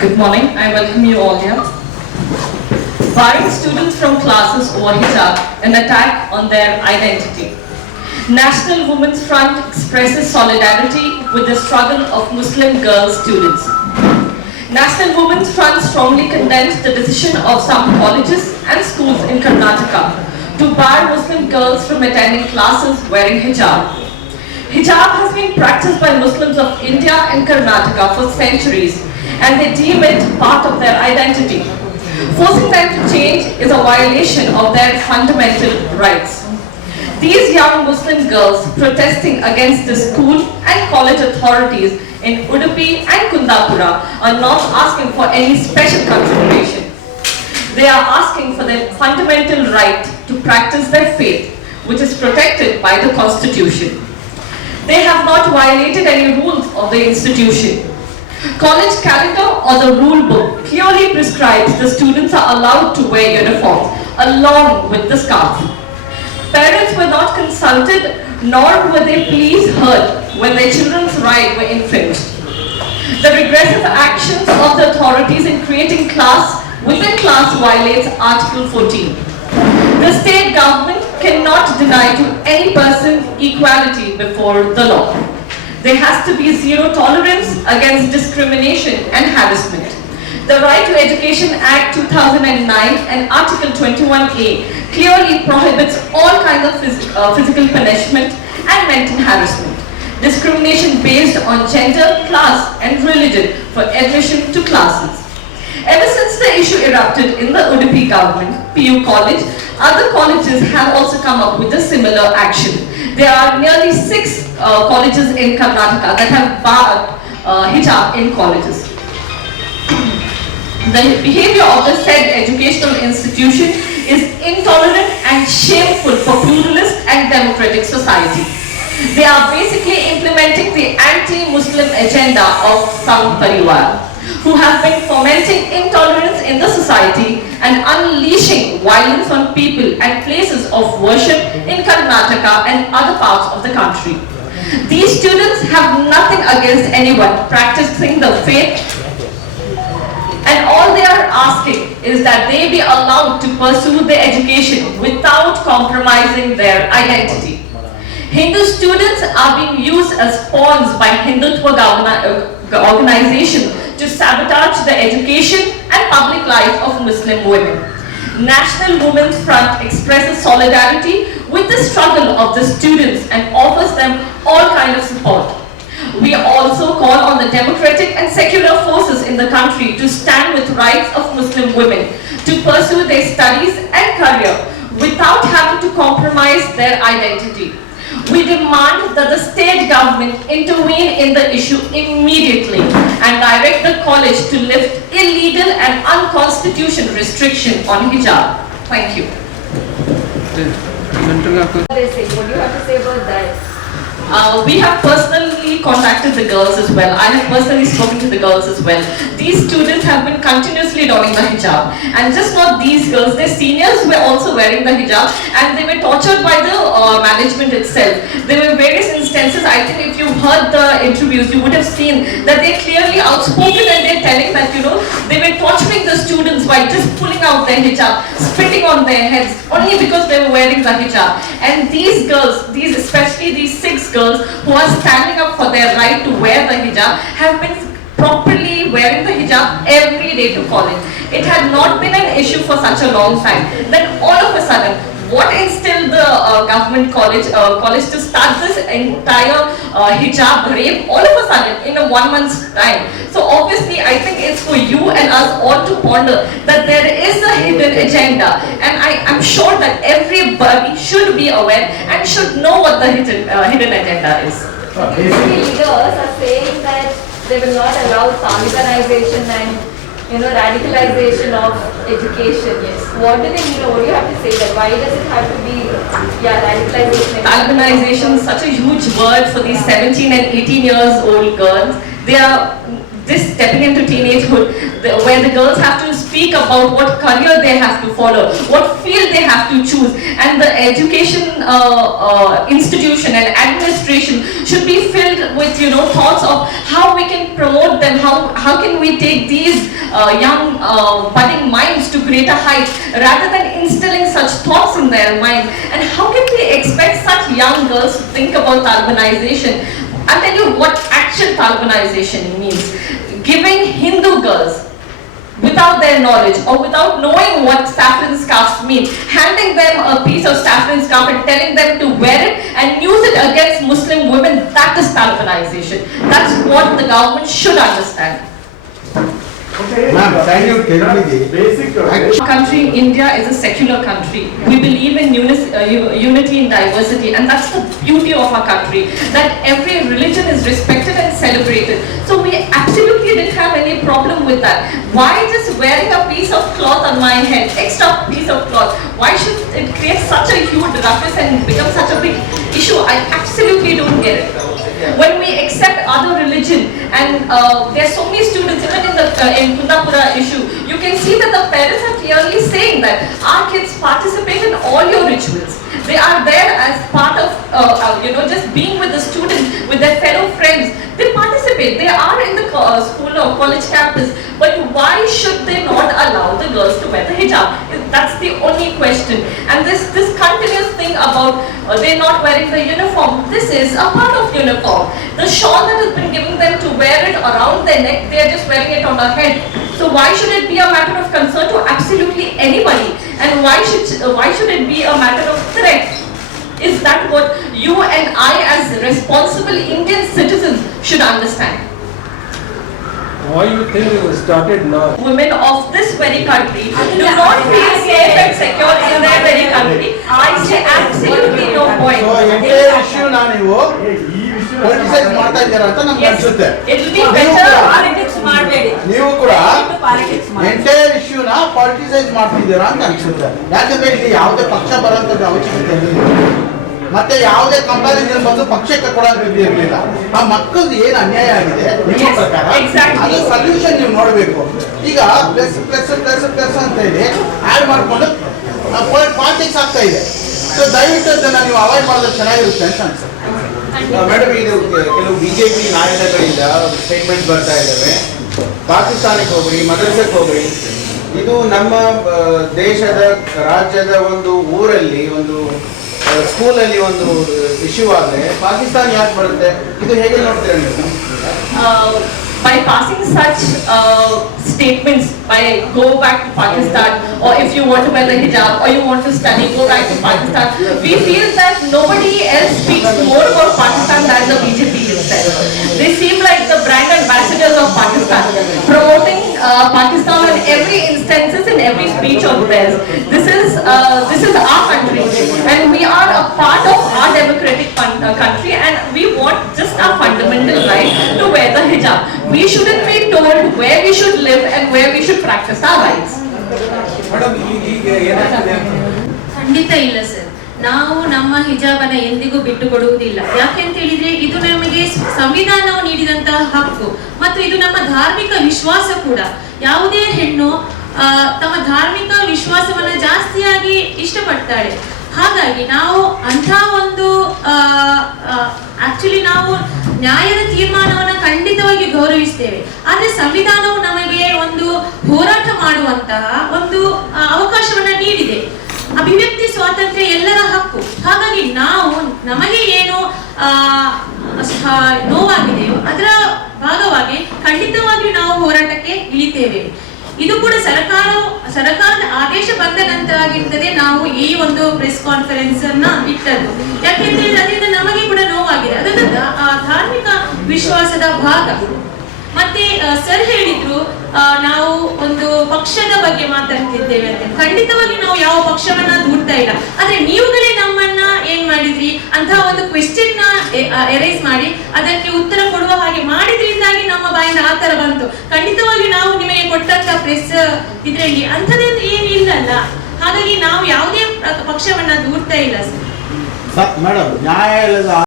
Good morning. I welcome you all here. Barring students from classes over hijab, an attack on their identity. National Women's Front expresses solidarity with the struggle of Muslim girl students. National Women's Front strongly condemns the decision of some colleges and schools in Karnataka to bar Muslim girls from attending classes wearing hijab. Hijab has been practiced by Muslims of India and Karnataka for centuries, and they deem it part of their identity. Forcing them to change is a violation of their fundamental rights. These young Muslim girls protesting against the school and college authorities in Udupi and Kundapura are not asking for any special consideration. They are asking for their fundamental right to practice their faith, which is protected by the Constitution. They have not violated any rules of the institution. College calendar or the rule book clearly prescribes the students are allowed to wear uniforms along with the scarf. Parents were not consulted, nor were they pleas heard when their children's rights were infringed. The regressive actions of the authorities in creating class within class violates Article 14. The state government cannot deny to any person equality before the law. There has to be zero tolerance against discrimination and harassment. The Right to Education Act 2009 and Article 21A clearly prohibits all kinds of physical punishment and mental harassment, discrimination based on gender, class and religion for admission to classes. Ever since the issue erupted in the Udupi government, PU College, other colleges have also come up with a similar action. There are nearly 6 colleges in Karnataka that have barred hijab in colleges. The behavior of the said educational institution is intolerant and shameful for pluralist and democratic society. They are basically implementing the anti-Muslim agenda of Sangh Parivar, who have been fomenting intolerance in the society and unleashing violence on people and places of worship in Karnataka and other parts of the country. These students have nothing against anyone practicing the faith, and all they are asking is that they be allowed to pursue their education without compromising their identity. Hindu students are being used as pawns by Hindutva organization to sabotage the education and public life of Muslim women. National Women's Front expresses solidarity with the struggle of the students and offers them all kinds of support. We also call on the democratic and secular forces in the country to stand with rights of Muslim women to pursue their studies and career without having to compromise their identity. We demand that the state government intervene in the issue immediately and direct the college to lift illegal and unconstitutional restriction on hijab. Thank you. What do you have to say about that? We have personally contacted the girls as well. I have personally spoken to the girls as well. These students have been continuously donning the hijab. And just not these girls, their seniors were also wearing the hijab and they were tortured by the management itself. There were various instances, I think if you heard the interviews, you would have seen that they're clearly outspoken and they're telling that, they were torturing the students by just pulling out their hijab, spitting on their heads, only because they were wearing the hijab. And these girls, especially these 6 girls who are standing up for their right to wear the hijab, have been properly wearing the hijab every day to college. It had not been an issue for such a long time. Then all of a sudden, what instilled the government college to start this entire hijab rape all of a sudden in a 1 month's time? So obviously I think it's for you and us all to ponder that there is a hidden agenda, and I'm sure that everybody should be aware and should know what the hidden agenda is. Basically leaders are saying that they will not allow Talibanization and radicalization of education. Yes. What do they mean? What do you have to say that? Why does it have to be radicalization? Talibanization is such a huge word for these 17 and 18 years old girls. They are just stepping into teenagehood, where the girls have to speak about what career they have to follow, what field they have to choose, and the education institution and administration should be filled with thoughts of how we can promote them, how how can we take these young budding minds to greater heights rather than instilling such thoughts in their mind? And how can we expect such young girls to think about Talibanization? I'll tell you what actual Talibanization means. Giving Hindu girls, without their knowledge or without knowing what saffron scarves mean, handing them a piece of saffron scarf and telling them to wear it and use it against Muslim women, that is Talibanization. That's what the government should understand. Ma'am, can you tell me the basic Our country, India, is a secular country. We believe in unity in diversity, and that's the beauty of our country, that every religion is respected and celebrated. So we absolutely didn't have any problem with that. Why just wearing a piece of cloth on my head, extra piece of cloth? Why should it create such a huge ruckus and become such a big issue? I absolutely don't get it. When we accept other religion, and there are so many students, even in Kundapura issue, you can see that the parents are clearly saying that our kids participate in all your rituals. They are there as part of, just being with the students, with their fellow friends. They participate. They are in the school or college campus. But why should they not allow the girls to wear the hijab? That's the only question. And this continuous thing about they're not wearing the uniform, this is a part of uniform. The shawl that has been giving them to wear it around their neck, they are just wearing it on their head. So why should it be a matter of concern to absolutely anybody? And why should it be a matter of threat? Is that what you and I as responsible Indian citizens should understand? Why you think it was started now? Women of this very country do not feel safe and secure in their very country. I say absolutely no point. So entire issue na ನೀವು politicize ಮಾಡ್ತಾ ಇದ್ದೀರಾ ಅಂತ ನಮ್ಗೆ ಅನ್ಸುತ್ತೆ. It will be better. Politics ಮಾಡಬೇಡಿ. ನೀವು ಕೂಡ Politics ಮಾಡಿ. ಎಂಟೈರ್ ಇಶ್ಯೂ ನ ಪಾಲಿಟಿಸೈಸ್ ಮಾಡ್ತಿದ್ದೀರಾ ಅಂತ ಅನ್ಸುತ್ತೆ. ಯಾಕಂದ್ರೆ ಇಲ್ಲಿ ಯಾವುದೇ ಪಕ್ಷ ಬರೋಂಥದ್ದು ಅವಶ್ಯಕತೆ ಇರಲಿಲ್ಲ. ಮತ್ತೆ ಯಾವುದೇ ಕಂಪಾರಿಸನ್ ಬಂದು ಪಕ್ಷಕ್ಕೆ ಕೊಡೋದು ಇರಲಿಲ್ಲ. ಆ ಮಕ್ಕಳದ್ದು ಏನು ಅನ್ಯಾಯ ಆಗಿದೆ ನಿಮ್ಮ ಪ್ರಕಾರ ಅದು ಸೊಲ್ಯೂಷನ್ ನೀವು ನೋಡಬೇಕು. ಈಗ ಪ್ಲಸ್ ಪ್ಲಸ್ ಪ್ಲಸ್ ಪ್ಲಸ್ ಅಂತ ಹೇಳಿ ಆಡ್ ಮಾಡಿಕೊಂಡು ಪಾಲಿಟಿಕ್ಸ್ ಆಗ್ತಾ ಇದೆ. ಸೊ ದಯವಿಟ್ಟು ಅದನ್ನ ನೀವು ಅವಾಯ್ಡ್ ಮಾಡೋದು ಚೆನ್ನಾಗಿರುತ್ತೆ ಅಂತ ಅನ್ಸುತ್ತೆ. ಮೇಡಮ್, ಇದು ಕೆಲವು ಬಿಜೆಪಿ ನಾಯಕಗಳಿಂದ ಸ್ಟೇಟ್ಮೆಂಟ್ ಬರ್ತಾ ಇದ್ದಾವೆ, ಪಾಕಿಸ್ತಾನಕ್ಕೆ ಹೋಗ್ರಿ, ಮದ್ರಸಕ್ಕೆ ಹೋಗ್ರಿ. ಇದು ನಮ್ಮ ದೇಶದ ರಾಜ್ಯದ ಒಂದು ಊರಲ್ಲಿ ಒಂದು ಸ್ಕೂಲಲ್ಲಿ ಒಂದು ಇಶ್ಯೂ ಆದರೆ ಪಾಕಿಸ್ತಾನ ಯಾಕೆ ಬರುತ್ತೆ? ಇದು ಹೇಗೆ ನೋಡ್ತೀರಾ ನೀವು? By passing such statements, by go back to Pakistan, or if you want to wear the hijab, or you want to study, go back to Pakistan. We feel that nobody else speaks more about Pakistan than the BJP itself. They seem like the brand ambassadors of Pakistan, promoting Pakistan in every instances, in every speech of theirs. This is our country, and we are a part of our democratic country, and we want just our fundamental right to wear the hijab. We shouldn't be told where we should live and where we should practice our rights. Madam, ಈಗ ಏನಾಗ್ತದೆ? ಖಂಡಿತ ಇಲ್ಲ sir. ನಾವು ನಮ್ಮ ಹಿಜಾಬನ್ನ ಎಂದಿಗೂ ಬಿಟ್ಟು ಕೊಡುವುದಿಲ್ಲ. ಯಾಕೆಂತ ಹೇಳಿದ್ರೆ ಇದು ನಮಗೆ ಸಂವಿಧಾನವು ನೀಡಿದಂತಹ ಹಕ್ಕು ಮತ್ತು ಇದು ನಮ್ಮ ಧಾರ್ಮಿಕ ವಿಶ್ವಾಸ ಕೂಡ. ಯಾವುದೇ ಹೆಣ್ಣು ತಮ್ಮ ಧಾರ್ಮಿಕ ವಿಶ್ವಾಸವನ್ನ ಜಾಸ್ತಿಯಾಗಿ ಇಷ್ಟಪಡ್ತಾಳೆ. ಹಾಗಾಗಿ ನಾವು ಅಂಥ ಒಂದು ಆಕ್ಚುಲಿ ನಾವು ನ್ಯಾಯದ ತೀರ್ಮಾನವನ್ನ ಖಂಡಿತವಾಗಿ ಗೌರವಿಸ್ತೇವೆ. ಆದ್ರೆ ಸಂವಿಧಾನವು ನಮಗೆ ಒಂದು ಹೋರಾಟ ಮಾಡುವಂತಹ ಒಂದು ಅವಕಾಶವನ್ನ ನೀಡಿದೆ. ಅಭಿವ್ಯಕ್ತಿ ಸ್ವಾತಂತ್ರ್ಯ ಎಲ್ಲರ ಹಕ್ಕು. ಹಾಗಾಗಿ ನಾವು ನಮಗೆ ಏನು ನೋವಾಗಿದೆಯೋ ಅದರ ಭಾಗವಾಗಿ ಖಂಡಿತವಾಗಿಯೂ ನಾವು ಹೋರಾಟಕ್ಕೆ ಇಳಿತೇವೆ. ಇದು ಕೂಡ ಸರ್ಕಾರದ ಆದೇಶ ಬಂದ ನಂತರ ಆಗಿರ್ತದೆ ನಾವು ಈ ಒಂದು ಪ್ರೆಸ್ ಕಾನ್ಫರೆನ್ಸ್ ಅನ್ನ ಇಟ್ಟದ್ದು. ಯಾಕೆಂದ್ರೆ ಅದರಿಂದ ನಮಗೆ ಕೂಡ ನೋವಾಗಿದೆ. ಅದೊಂದು ಧಾರ್ಮಿಕ ವಿಶ್ವಾಸದ ಭಾಗ. ಮತ್ತೆ ಸರ್ ಹೇಳಿದ್ರು ನಾವು ಒಂದು ಪಕ್ಷದ ಬಗ್ಗೆ ಮಾತಾಡ್ತಿದ್ದೇವೆ ಅಂತ. ಖಂಡಿತವಾಗಿ ನಾವು ಯಾವ ಪಕ್ಷವನ್ನ ದೂರ್ತಾ ಇಲ್ಲ. ಆದ್ರೆ ನೀವುಗಳೇ ನಮ್ಮನ್ನ ಏನ್ ಮಾಡಿದ್ರಿ ಅಂತ ಒಂದು ಕ್ವೆಶ್ಚನ್ ನ ಎರೈಸ್ ಮಾಡಿ ಅದಕ್ಕೆ ಉತ್ತರ ಕೊಡುವ ಹಾಗೆ ಮಾಡಿದ್ರಿಂದಾಗಿ ನಮ್ಮ ಬಾಯಿಂದ ಆ ತರ ಬಂತು. ಖಂಡಿತವಾಗಿ ನಾವು ನಿಮಗೆ ಕೊಟ್ಟಂತ ಪ್ರೆಸ್ ಇದ್ರಲ್ಲಿ ಅಂಥದ್ದೇನು ಏನಿಲ್ಲಲ್ಲ. ಹಾಗಾಗಿ ನಾವು ಯಾವುದೇ ಪಕ್ಷವನ್ನ ದೂರ್ತಾ ಇಲ್ಲ ಸರ್. ಮೇಡಮ್, ನ್ಯಾಯಾಲಯದ